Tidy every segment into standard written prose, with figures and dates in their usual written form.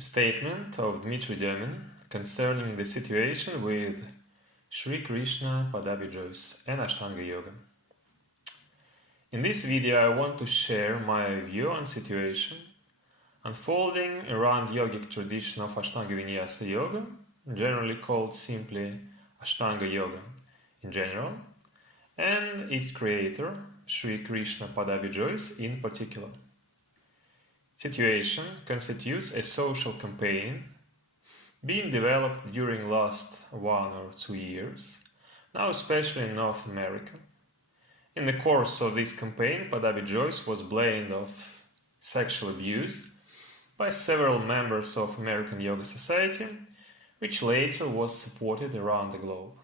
A statement of Dmitry Demin concerning the situation with Sri Krishna Padabi Jois and Ashtanga Yoga. In this video I want to share my view on situation unfolding around yogic tradition of Ashtanga Vinyasa Yoga, generally called simply Ashtanga Yoga in general, and its creator, Sri Krishna Padabi Jois in particular. Situation constitutes a social campaign being developed during last 1 or 2 years, now especially in North America. In the course of this campaign, Padabi Jois was blamed of sexual abuse by several members of American Yoga Society, which later was supported around the globe.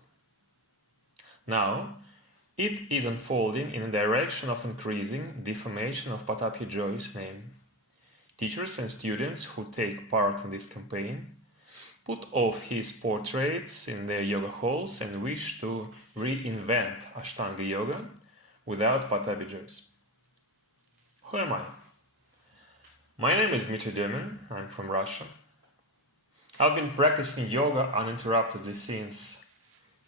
Now, it is unfolding in the direction of increasing defamation of Padabi Jois' name. Teachers and students who take part in this campaign put off his portraits in their yoga halls and wish to reinvent Ashtanga Yoga without Padabi Jois. Who am I? My name is Dmitry Demin, I'm from Russia. I've been practicing yoga uninterruptedly since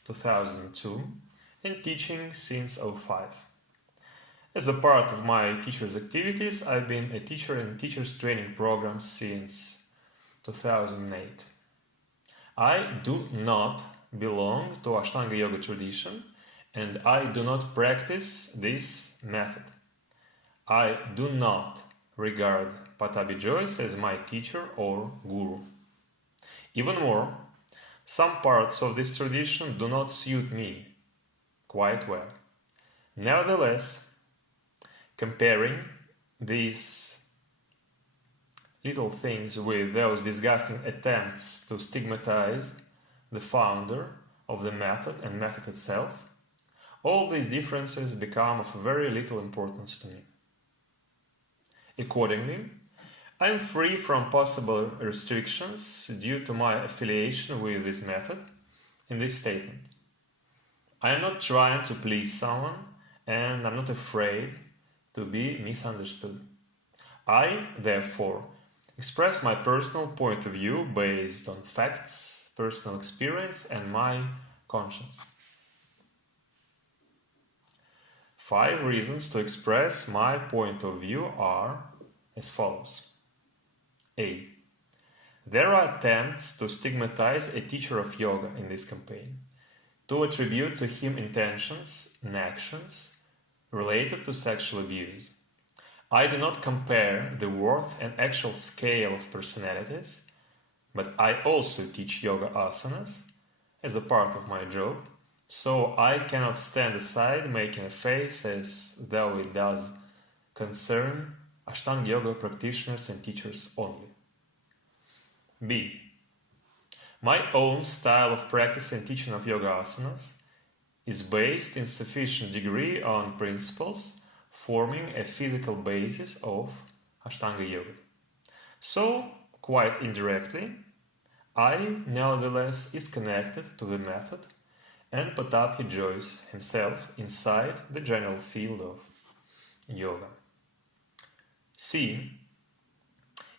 2002 and teaching since 2005. As a part of my teacher's activities, I've been a teacher in teachers training programs since 2008. I do not belong to Ashtanga Yoga tradition and I do not practice this method. I do not regard Padabi Jois as my teacher or guru. Even more, some parts of this tradition do not suit me quite well. Nevertheless, comparing these little things with those disgusting attempts to stigmatize the founder of the method and method itself, all these differences become of very little importance to me. Accordingly, I am free from possible restrictions due to my affiliation with this method in this statement. I am not trying to please someone and I'm not afraid to be misunderstood. I, therefore, express my personal point of view based on facts, personal experience and my conscience. 5 reasons to express my point of view are as follows. A. There are attempts to stigmatize a teacher of yoga in this campaign, to attribute to him intentions and actions related to sexual abuse. I do not compare the worth and actual scale of personalities, but I also teach yoga asanas as a part of my job, so I cannot stand aside making a face as though it does concern Ashtanga Yoga practitioners and teachers only. B. My own style of practice and teaching of yoga asanas is based in sufficient degree on principles forming a physical basis of Ashtanga Yoga. So, quite indirectly, I nevertheless is connected to the method and Padabi Jois himself inside the general field of yoga. C.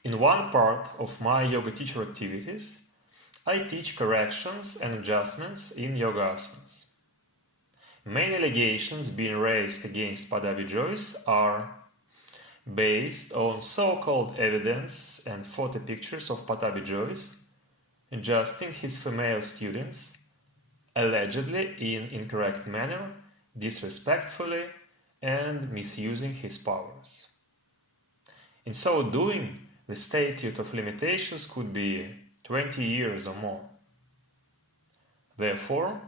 In one part of my yoga teacher activities, I teach corrections and adjustments in yoga asanas. Main allegations being raised against Padabi Jois are based on so-called evidence and photo pictures of Padabi Jois adjusting his female students, allegedly in incorrect manner, disrespectfully, and misusing his powers. In so doing, the statute of limitations could be 20 years or more. Therefore,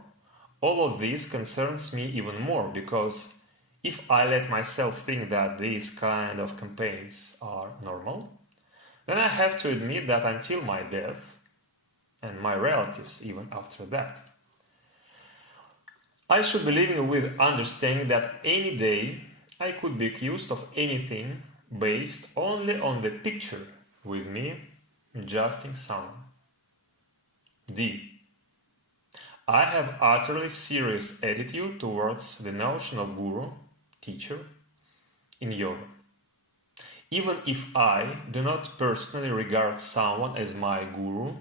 all of this concerns me even more because if I let myself think that these kind of campaigns are normal, then I have to admit that until my death, and my relatives even after that, I should be living with understanding that any day I could be accused of anything based only on the picture with me adjusting someone. D. I have utterly serious attitude towards the notion of guru, teacher, in yoga. Even if I do not personally regard someone as my guru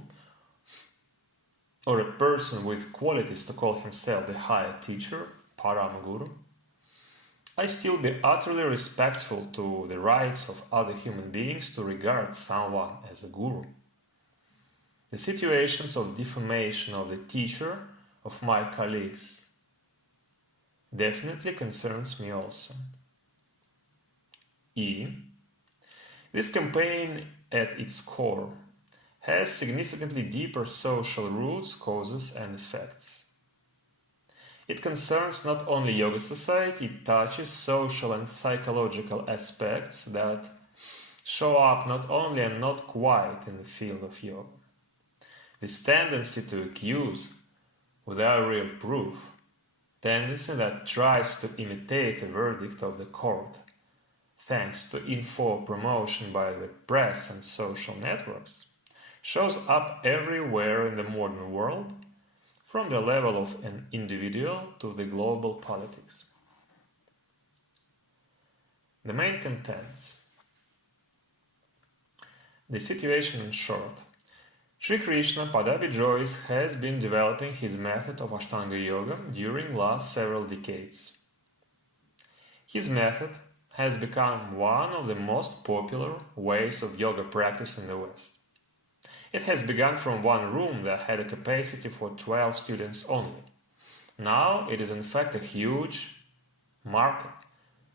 or a person with qualities to call himself the higher teacher, Paramaguru, I still be utterly respectful to the rights of other human beings to regard someone as a guru. The situations of defamation of the teacher of my colleagues definitely concerns me also. This campaign at its core has significantly deeper social roots, causes and effects. It concerns not only yoga society, it touches social and psychological aspects that show up not only and not quite in the field of yoga. This tendency to accuse without real proof, tendency that tries to imitate a verdict of the court, thanks to info promotion by the press and social networks, shows up everywhere in the modern world, from the level of an individual to the global politics. The main contents. The situation in short. Sri Krishna Padabi Jois has been developing his method of Ashtanga Yoga during last several decades. His method has become one of the most popular ways of yoga practice in the West. It has begun from one room that had a capacity for 12 students only. Now it is in fact a huge market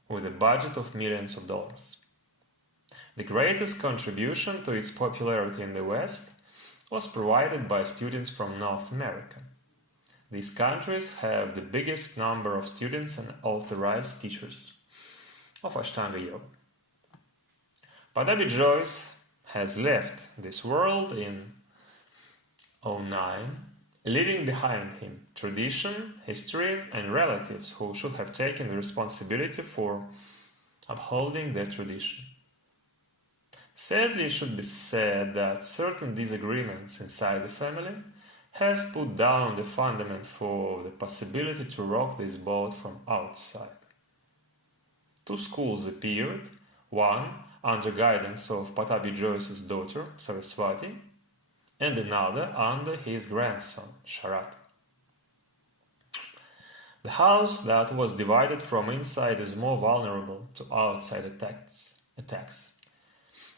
with a budget of millions of dollars. The greatest contribution to its popularity in the West was provided by students from North America. These countries have the biggest number of students and authorized teachers of Ashtanga Yoga. Padabi Jois has left this world in 2009, leaving behind him tradition, history, and relatives who should have taken the responsibility for upholding their tradition. Sadly, it should be said that certain disagreements inside the family have put down the fundament for the possibility to rock this boat from outside. Two schools appeared, one under guidance of Patabi Jois's daughter, Saraswati, and another under his grandson, Sharat. The house that was divided from inside is more vulnerable to outside attacks.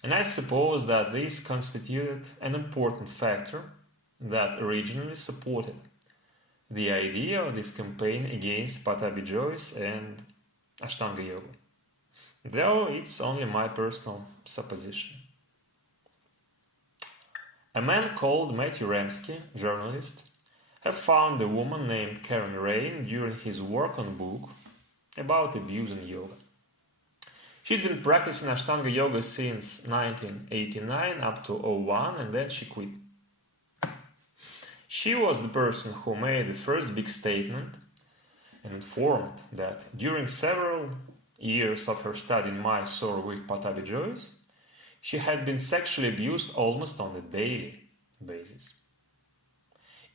And I suppose that this constituted an important factor that originally supported the idea of this campaign against Patabi Jois and Ashtanga Yoga, though it's only my personal supposition. A man called Matthew Ramsky, journalist, have found a woman named Karen Rain during his work on a book about abuse in yoga. She's been practicing Ashtanga Yoga since 1989 up to 2001, and then she quit. She was the person who made the first big statement and informed that during several years of her study in Mysore with Patabi Jois, she had been sexually abused almost on a daily basis.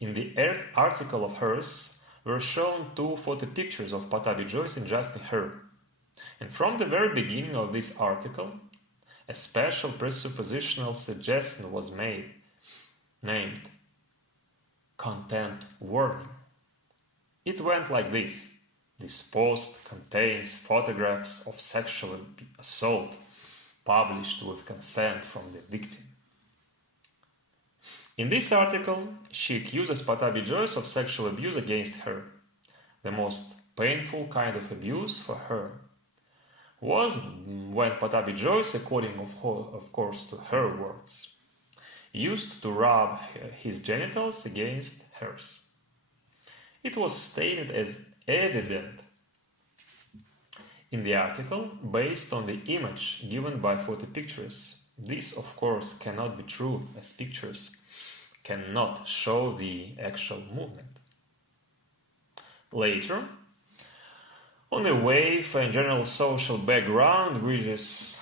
In the article of hers were shown 2 photo pictures of Patabi Jois ingesting her. And from the very beginning of this article, a special presuppositional suggestion was made, named Content Warning. It went like this. This post contains photographs of sexual assault published with consent from the victim. In this article, she accuses Patabi Jois of sexual abuse against her. The most painful kind of abuse for her was when Patabi Jois, according of course to her words, used to rub his genitals against hers. It was stated as evident in the article based on the image given by photo pictures. This of course cannot be true, as pictures cannot show the actual movement. Later, on a wave and general social background, which is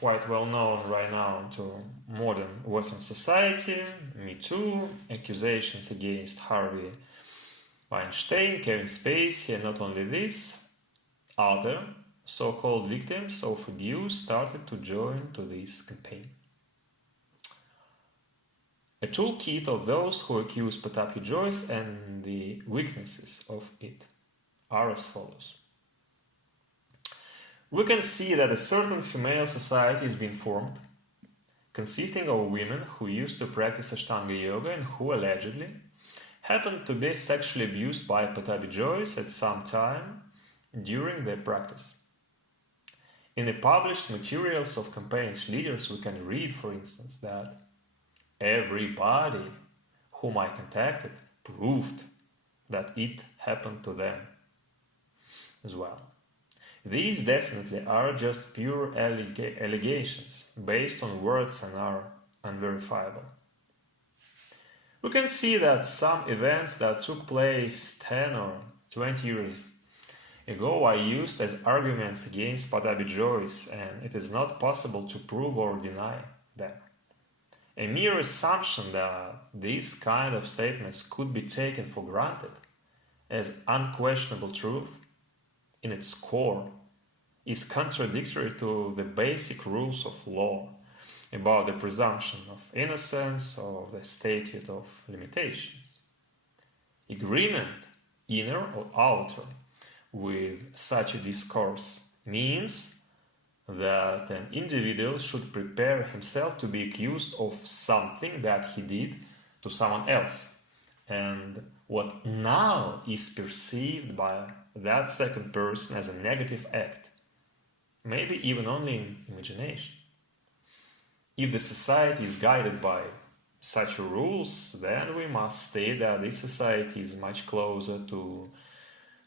quite well known right now to modern Western society, Me Too, accusations against Harvey Weinstein, Kevin Spacey, and not only this, other so-called victims of abuse started to join to this campaign. A toolkit of those who accuse Pataphy Jois and the weaknesses of it are as follows. We can see that a certain female society has been formed, consisting of women who used to practice Ashtanga yoga and who allegedly happened to be sexually abused by Pataphy Jois at some time during their practice. In the published materials of campaign's leaders, we can read, for instance, that everybody whom I contacted proved that it happened to them as well. These definitely are just pure allegations based on words and are unverifiable. We can see that some events that took place 10 or 20 years ago are used as arguments against Pataphy Jois, and it is not possible to prove or deny them. A mere assumption that these kind of statements could be taken for granted as unquestionable truth in its core is contradictory to the basic rules of law about the presumption of innocence or the statute of limitations. Agreement, inner or outer, with such a discourse means that an individual should prepare himself to be accused of something that he did to someone else, and what now is perceived by that second person as a negative act, maybe even only in imagination. If the society is guided by such rules, then we must state that this society is much closer to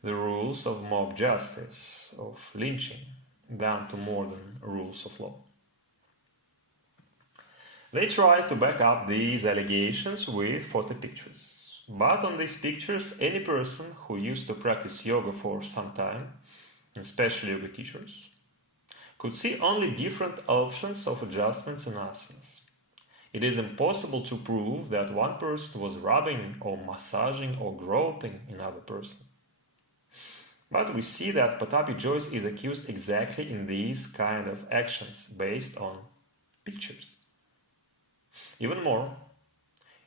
the rules of mob justice, of lynching, than to modern rules of law. They try to back up these allegations with photo pictures. But on these pictures, any person who used to practice yoga for some time, especially yoga teachers, could see only different options of adjustments and asanas. It is impossible to prove that one person was rubbing or massaging or groping another person. But we see that Pataphy Jois is accused exactly in these kind of actions based on pictures. Even more,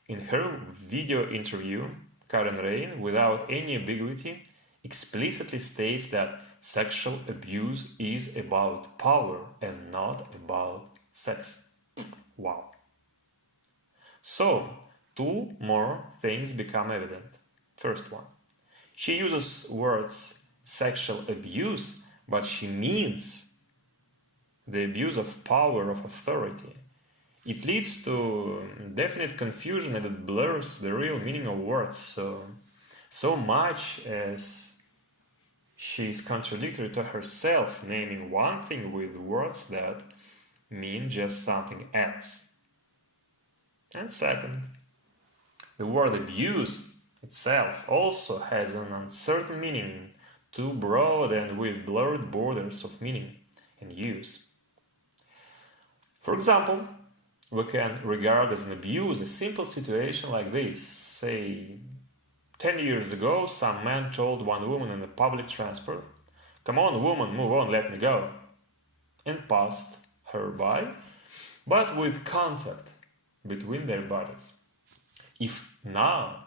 in her video interview, Karen Rain, without any ambiguity, explicitly states that sexual abuse is about power and not about sex. Wow. So, two more things become evident. First one, she uses words sexual abuse, but she means the abuse of power, of authority. It leads to definite confusion and it blurs the real meaning of words so much as she is contradictory to herself, naming one thing with words that mean just something else. And second, the word abuse itself also has an uncertain meaning, too broad and with blurred borders of meaning and use. For example, we can regard as an abuse a simple situation like this. Say, 10 years ago, some man told one woman in the public transport, "Come on, woman, move on, let me go," and passed her by, but with contact between their bodies. If now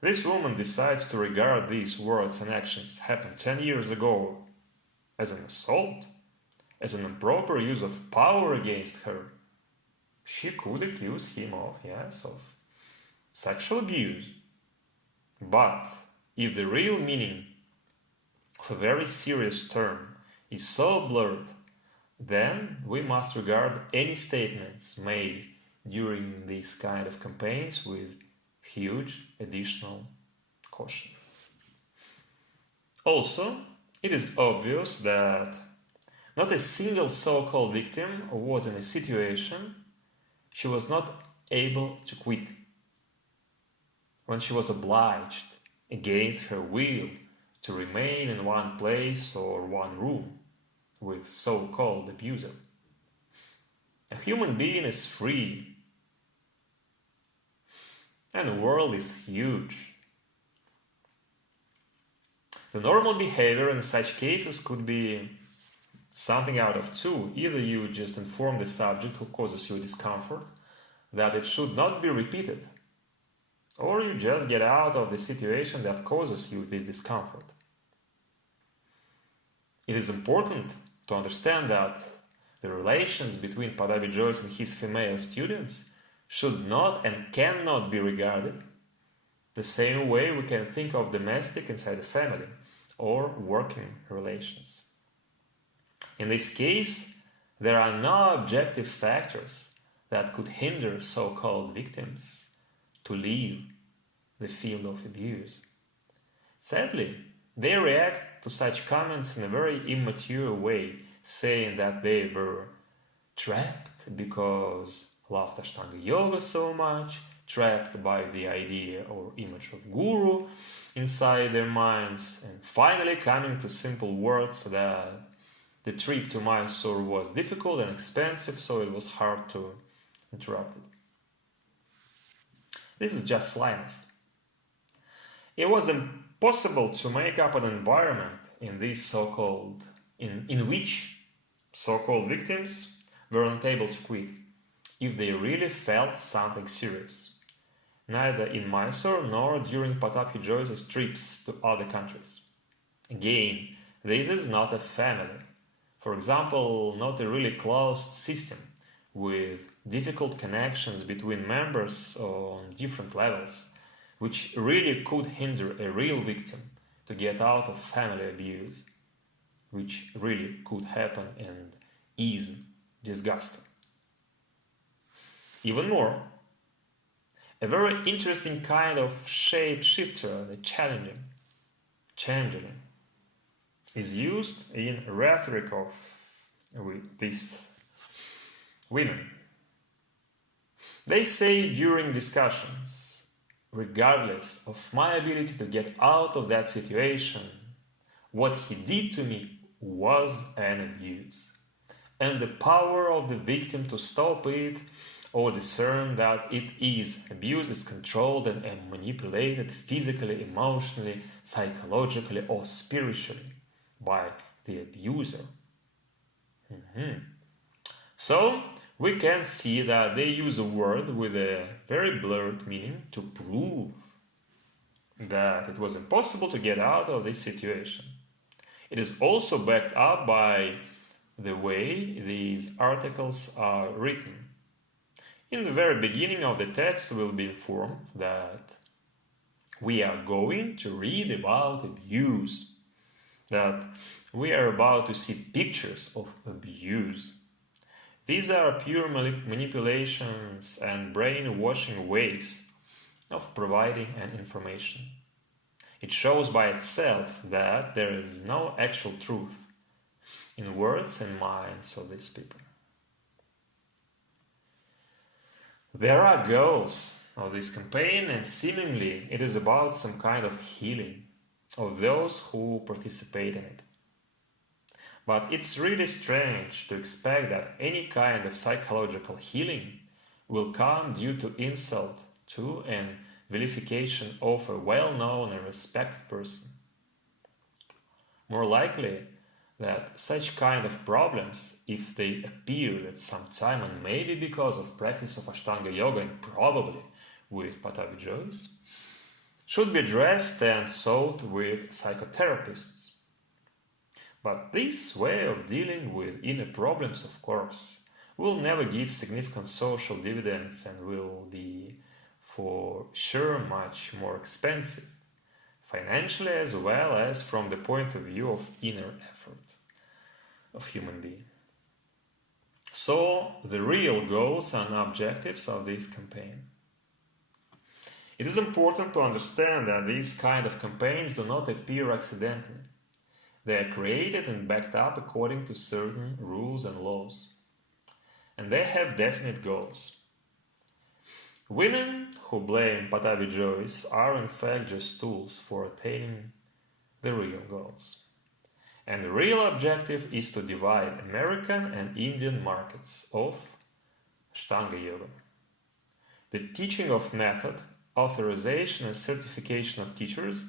this woman decides to regard these words and actions happened 10 years ago as an assault, as an improper use of power against her, she could accuse him of sexual abuse. But if the real meaning of a very serious term is so blurred, then we must regard any statements made during these kind of campaigns with huge additional caution. Also, it is obvious that not a single so-called victim was in a situation she was not able to quit, when she was obliged against her will to remain in one place or one room with so-called abuser. A human being is free, and the world is huge. The normal behavior in such cases could be something out of two. Either you just inform the subject who causes you discomfort that it should not be repeated, or you just get out of the situation that causes you this discomfort. It is important to understand that the relations between Patapi Jois and his female students should not and cannot be regarded the same way we can think of domestic inside the family or working relations. In this case, there are no objective factors that could hinder so-called victims to leave the field of abuse. Sadly, they react to such comments in a very immature way, saying that they were trapped because loved Ashtanga yoga so much, trapped by the idea or image of guru inside their minds, and finally coming to simple words that the trip to Mysore was difficult and expensive, so it was hard to interrupt it. This is just slightest. It was impossible to make up an environment in which so-called victims were not able to quit if they really felt something serious, neither in Mysore nor during Patapi Jois's trips to other countries. Again, this is not a family. For example, not a really closed system with difficult connections between members on different levels, which really could hinder a real victim to get out of family abuse, which really could happen and is disgusting. Even more, a very interesting kind of shapeshifter, the changeling, is used in rhetoric with these women. They say during discussions, regardless of my ability to get out of that situation, what he did to me was an abuse. And the power of the victim to stop it or discern that it is abuse is controlled and manipulated physically, emotionally, psychologically, or spiritually by the abuser. So we can see that they use a word with a very blurred meaning to prove that it was impossible to get out of this situation. It is also backed up by the way these articles are written. In the very beginning of the text, we'll be informed that we are going to read about abuse, that we are about to see pictures of abuse. These are pure manipulations and brainwashing ways of providing an information. It shows by itself that there is no actual truth in words and minds of these people. There are goals of this campaign, and seemingly it is about some kind of healing of those who participate in it. But it's really strange to expect that any kind of psychological healing will come due to insult to and vilification of a well-known and respected person. More likely that such kind of problems, if they appeared at some time and maybe because of practice of Ashtanga Yoga and probably with Patapi Jois, should be addressed and solved with psychotherapists. But this way of dealing with inner problems, of course, will never give significant social dividends and will be for sure much more expensive, financially as well as from the point of view of inner effort of human being. So, the real goals and objectives of this campaign. It is important to understand that these kind of campaigns do not appear accidentally. They are created and backed up according to certain rules and laws. And they have definite goals. Women who blame Patapi Jois are in fact just tools for attaining the real goals. And the real objective is to divide American and Indian markets of Ashtanga Yoga. The teaching of method, authorization and certification of teachers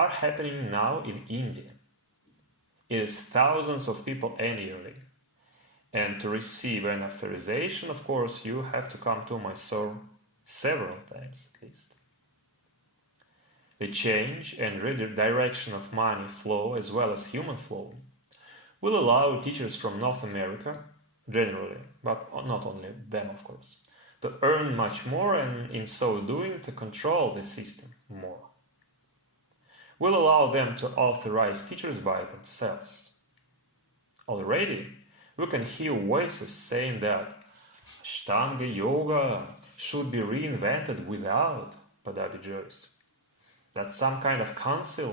are happening now in India. It is thousands of people annually. And to receive an authorization, of course, you have to come to my store several times at least. The change and redirection of money flow as well as human flow will allow teachers from North America, generally, but not only them of course, to earn much more and in so doing to control the system more. Will allow them to authorize teachers by themselves. Already, we can hear voices saying that Ashtanga yoga should be reinvented without Patapi Jois. That some kind of council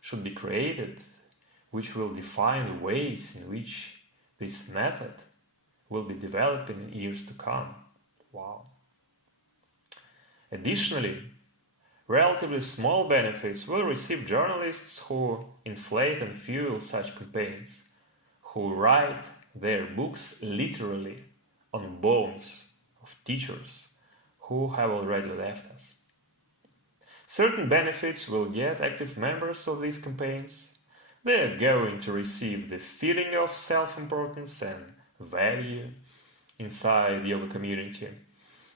should be created which will define the ways in which this method will be developed in years to come. Wow. Additionally, relatively small benefits will receive journalists who inflate and fuel such campaigns, who write their books literally on bones of teachers who have already left us. Certain benefits will get active members of these campaigns. They are going to receive the feeling of self-importance and value inside the yoga community,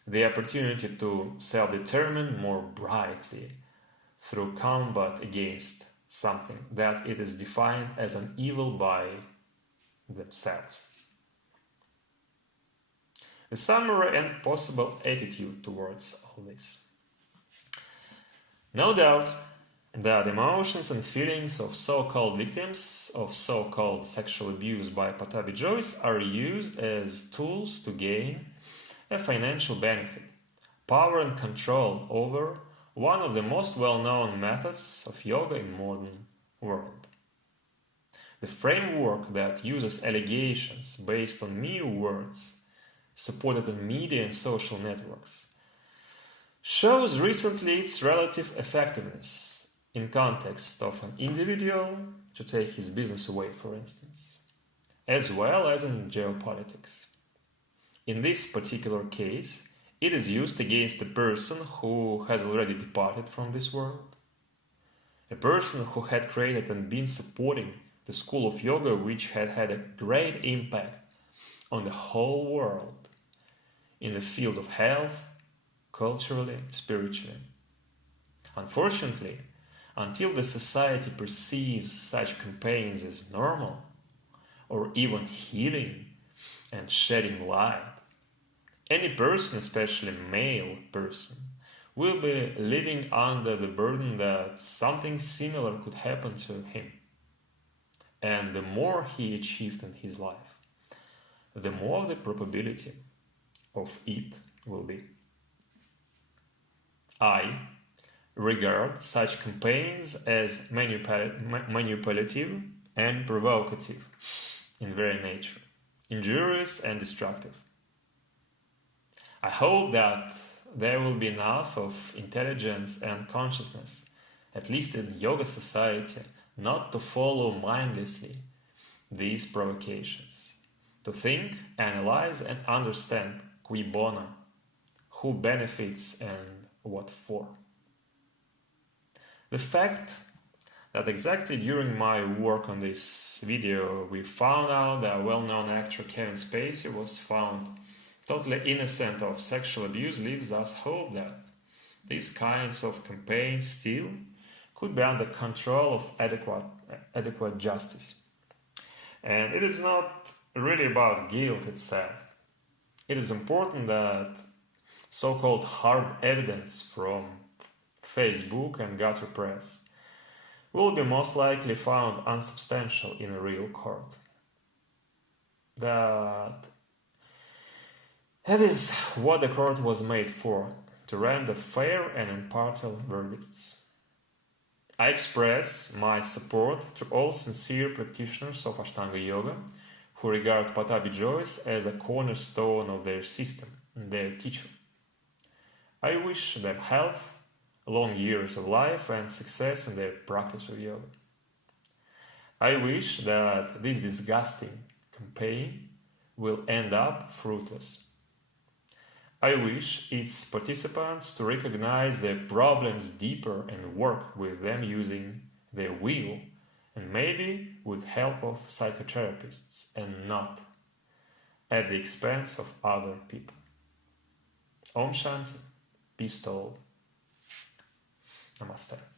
the opportunity to self-determine more brightly through combat against something that it is defined as an evil by themselves. The summary and possible attitude towards all this. No doubt that emotions and feelings of so-called victims of so-called sexual abuse by Patapi Jois are used as tools to gain a financial benefit, power and control over one of the most well-known methods of yoga in modern world. The framework that uses allegations based on mere words, supported on media and social networks, shows recently its relative effectiveness in context of an individual to take his business away, for instance, as well as in geopolitics. In this particular case, it is used against a person who has already departed from this world, a person who had created and been supporting the school of yoga which had had a great impact on the whole world in the field of health, culturally, spiritually. Unfortunately, until the society perceives such campaigns as normal, or even healing and shedding light, any person, especially male person, will be living under the burden that something similar could happen to him. And the more he achieved in his life, the more the probability of it will be. I regard such campaigns as manipulative and provocative in very nature, injurious and destructive. I hope that there will be enough of intelligence and consciousness, at least in yoga society, not to follow mindlessly these provocations, to think, analyze and understand cui bono, who benefits and what for. The fact that exactly during my work on this video we found out that well-known actor Kevin Spacey was found totally innocent of sexual abuse leaves us hope that these kinds of campaigns still could be under control of adequate justice. And it is not really about guilt itself. It is important that so-called hard evidence from Facebook and gutter press will be most likely found unsubstantial in a real court. That is what the court was made for, to render fair and impartial verdicts. I express my support to all sincere practitioners of Ashtanga Yoga who regard Patapi Jois as a cornerstone of their system, their teacher. I wish them health, long years of life and success in their practice of yoga. I wish that this disgusting campaign will end up fruitless. I wish its participants to recognize their problems deeper and work with them using their will and maybe with help of psychotherapists and not at the expense of other people. Om Shanti, peace to all. Namaste.